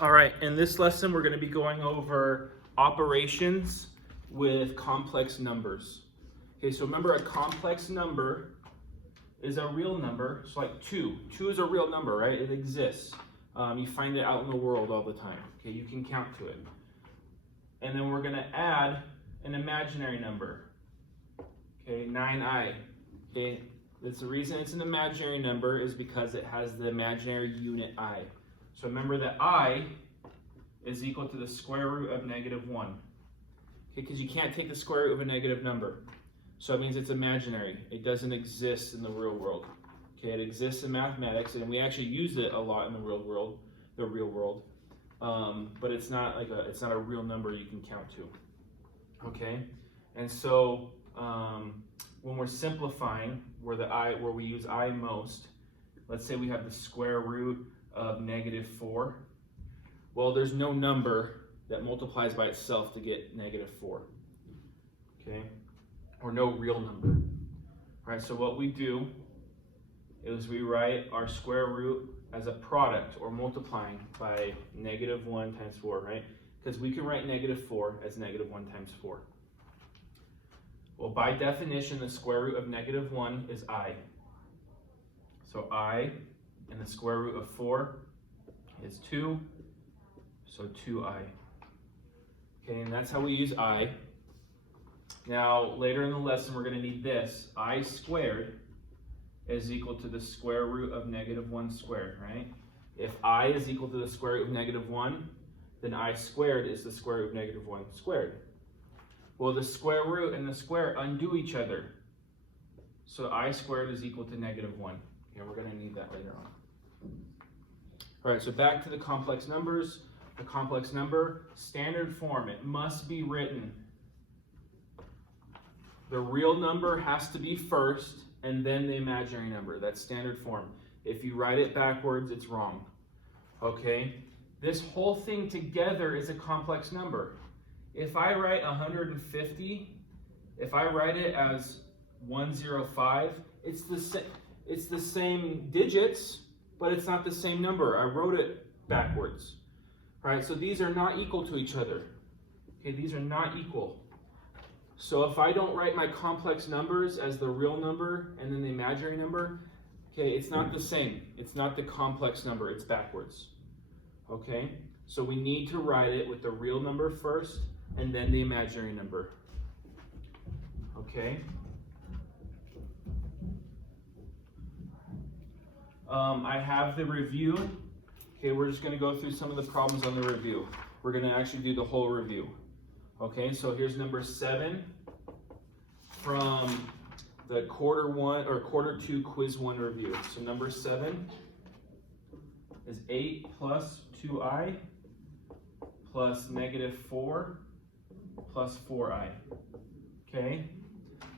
All right, in this lesson, we're going to be going over operations with complex numbers. Okay, so remember a complex number is a real number. So like 2. 2 is a real number, right? It exists. You find it out in the world all the time. Okay, you can count to it. And then we're going to add an imaginary number. Okay, 9i. Okay, that's the reason it's an imaginary number is because it has the imaginary unit I. So remember that I is equal to the square root of -1. Okay, because you can't take the square root of a negative number. So it means it's imaginary. It doesn't exist in the real world. Okay, it exists in mathematics, and we actually use it a lot in the real world. But it's not like it's not a real number you can count to. Okay, and so when we're simplifying, where we use I most, let's say we have the square root of -4. Well, there's no number that multiplies by itself to get -4. Okay, or no real number. All right, so what we do is we write our square root as a product or multiplying by -1 times 4, right? Because we can write -4 as -1 times 4. Well, by definition, the square root of -1 is I. So I, and the square root of 4 is 2, so 2i. Okay, and that's how we use I. Now, later in the lesson, we're going to need this. I squared is equal to the square root of -1 squared, right? If I is equal to the square root of -1, then I squared is the square root of -1 squared. Well, the square root and the square undo each other. So I squared is equal to -1. Okay, we're going to need that later on. All right, so back to the complex numbers. The complex number, standard form, it must be written. The real number has to be first, and then the imaginary number. That's standard form. If you write it backwards, it's wrong. Okay? This whole thing together is a complex number. If I write 150, if I write it as 105, it's the same digits, but it's not the same number. I wrote it backwards. All right, so these are not equal to each other. Okay, these are not equal. So if I don't write my complex numbers as the real number and then the imaginary number, okay, it's not the same. It's not the complex number, it's backwards. Okay, so we need to write it with the real number first and then the imaginary number. Okay. I have the review. Okay, we're just going to go through some of the problems on the review. We're going to actually do the whole review. Okay, so here's number 7 from the quarter 2 quiz 1 review. So number 7 is 8 plus 2i plus -4 plus 4i. Okay,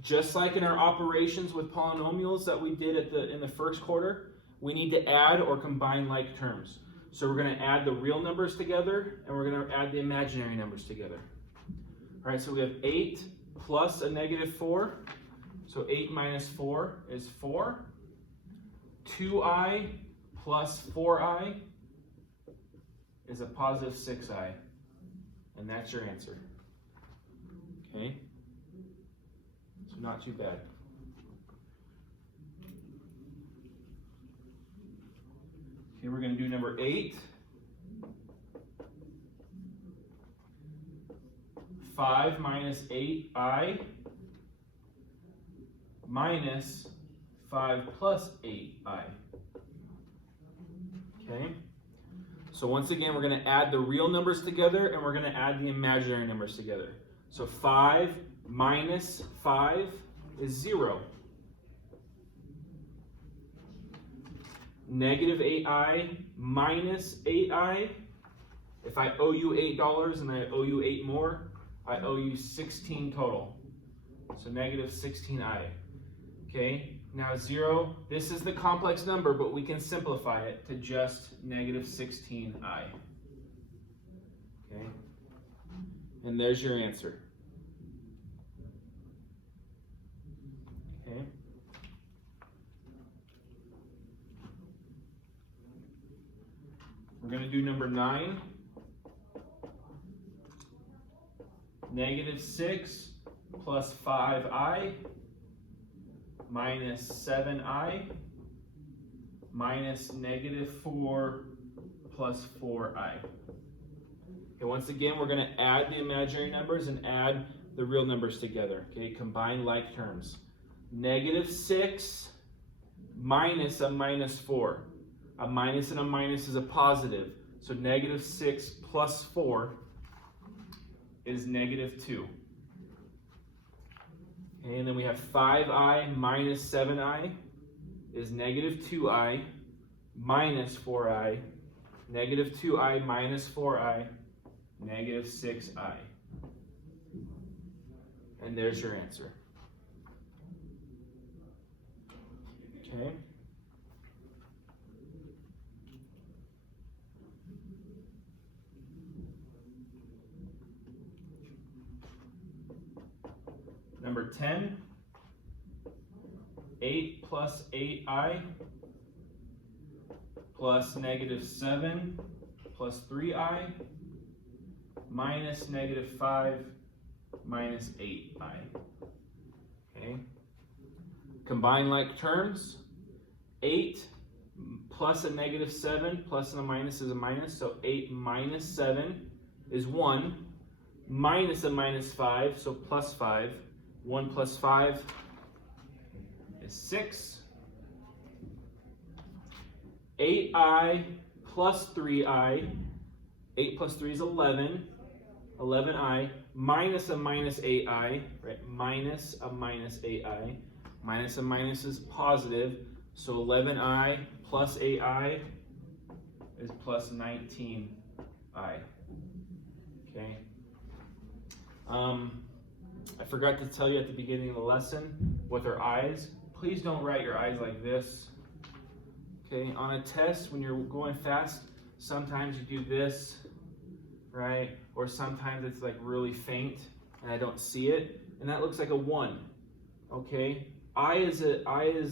just like in our operations with polynomials that we did in the first quarter, we need to add or combine like terms. So we're going to add the real numbers together, and we're going to add the imaginary numbers together. All right, so we have 8 plus a -4. So 8 minus 4 is 4. 2i plus 4i is a positive 6i. And that's your answer. Okay? So not too bad. Okay, we're going to do number 8. 5 minus 8i minus 5 plus 8i. Okay? So once again, we're going to add the real numbers together and we're going to add the imaginary numbers together. So 5 minus 5 is 0. -8i minus 8i. If I owe you $8 and I owe you 8 more, I owe you 16 total. So -16i. Okay, now 0, this is the complex number, but we can simplify it to just -16i. Okay, and there's your answer. Okay. We're going to do number 9. Negative 6 plus 5i minus 7i minus negative 4 plus 4i. Okay, once again, we're going to add the imaginary numbers and add the real numbers together. Okay, combine like terms. Negative 6 minus a minus 4. A minus and a minus is a positive. So negative 6 plus 4 is negative 2. Okay, and then we have 5i minus 7i is negative 2i minus 4i. Negative 2i minus 4i, negative 6i. And there's your answer. Okay. Number 10, 8 plus 8i plus negative 7 plus 3i minus negative 5 minus 8i. Okay. Combine like terms. 8 plus a negative 7 plus and a minus is a minus, so 8 minus 7 is 1, minus a minus 5, so plus 5. 1 plus 5 is 6. 8i plus 3i, 8 plus 3 is 11, 11i, minus a minus 8i, right? Minus a minus 8i. Minus a minus is positive, so 11i plus 8i is plus 19i. Okay. I forgot to tell you at the beginning of the lesson with our eyes. Please don't write your eyes like this. Okay, on a test when you're going fast, sometimes you do this, right? Or sometimes it's like really faint and I don't see it, and that looks like a 1. Okay, I is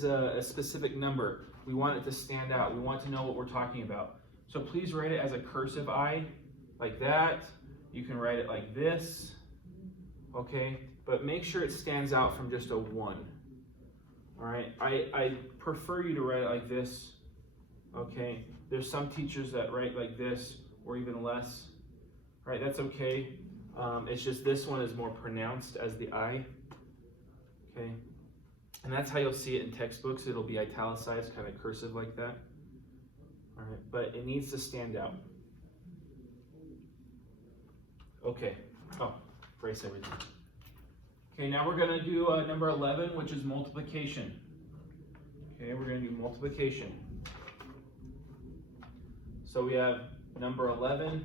a specific number. We want it to stand out. We want to know what we're talking about. So please write it as a cursive I, like that. You can write it like this. Okay, but make sure it stands out from just a 1. All right, I prefer you to write it like this. Okay, there's some teachers that write like this or even less. Right, that's okay. It's just this one is more pronounced as the I. Okay, and that's how you'll see it in textbooks. It'll be italicized, kind of cursive like that. All right, but it needs to stand out. Okay. Oh, erase everything. Okay, now we're going to do number 11, which is multiplication. Okay, we're going to do multiplication. So we have number 11,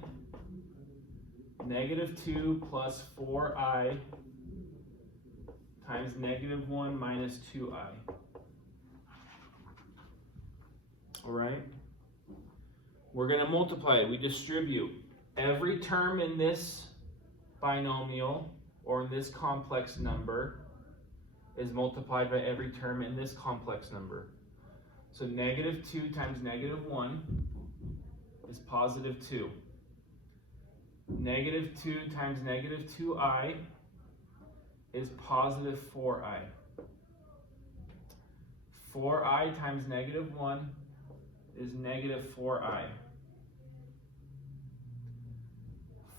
negative 2 plus 4i times negative 1 minus 2i. All right? We're going to multiply it. We distribute every term in this binomial or in this complex number is multiplied by every term in this complex number. So negative 2 times negative 1 is positive 2. Negative 2 times negative 2i is positive 4i. 4i times negative 1 is negative 4i.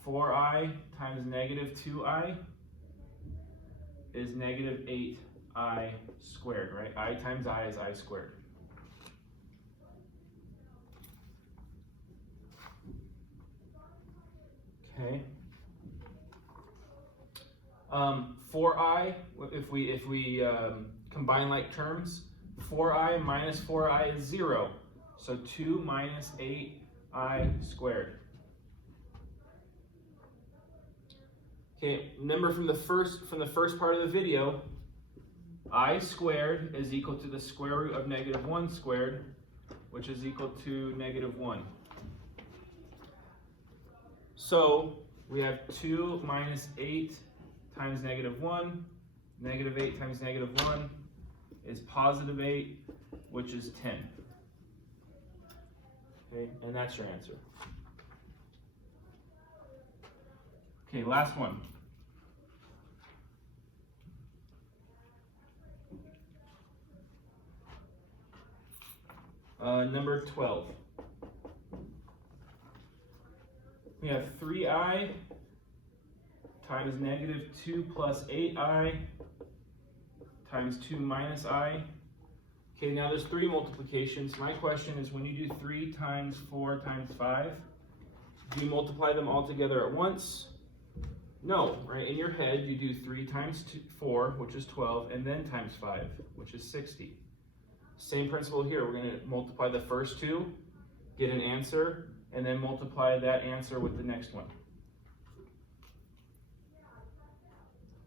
4i times negative 2i is negative 8i squared, right? I times I is I squared. Okay. 4i, if we combine like terms, 4i minus 4i is 0. So 2 minus 8i squared. Okay, remember from the first part of the video, I squared is equal to the square root of negative 1 squared, which is equal to negative 1. So we have 2 minus 8 times negative 1. Negative 8 times negative 1 is positive 8, which is 10. Okay, and that's your answer. Okay, last one. Number 12. We have 3i times negative 2 plus 8i times 2 minus I. Okay, now there's 3 multiplications. My question is, when you do 3 times 4 times 5, do you multiply them all together at once? No, right? In your head, you do 3 times 4, which is 12, and then times 5, which is 60. Same principle here. We're going to multiply the first 2, get an answer, and then multiply that answer with the next one.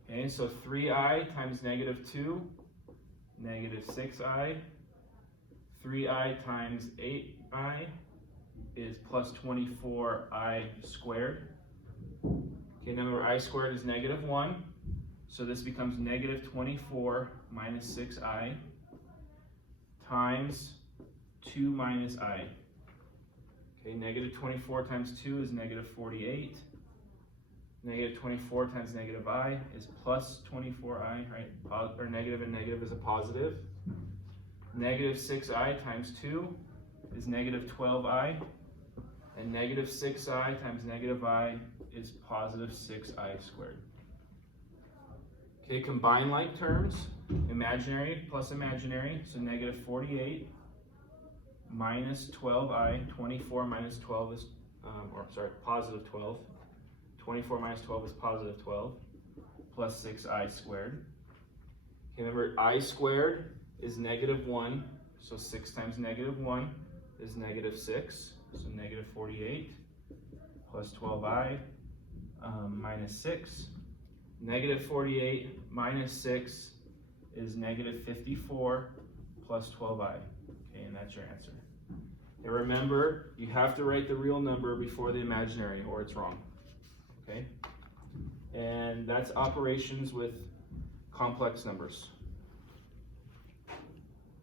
Okay, so 3i times negative 2, negative 6i. 3i times 8i is plus 24i squared. Okay, remember I squared is negative 1, so this becomes negative 24 minus 6i times 2 minus I. Okay, negative 24 times 2 is negative 48. Negative 24 times negative I is plus 24i, right? Or negative and negative is a positive. Negative 6i times 2 is negative 12i. And negative 6i times negative I is positive 6i squared. Okay, combine like terms. Imaginary plus imaginary, so negative 48 minus 12i. 24 minus 12 is, positive 12. 24 minus 12 is positive 12, plus 6i squared. Okay, remember, I squared is negative 1, so 6 times negative 1 is negative 6, so negative 48, plus 12i minus 6. Negative 48 minus 6 is negative 54, plus 12i. Okay, and that's your answer. And remember, you have to write the real number before the imaginary, or it's wrong. Okay, and that's operations with complex numbers.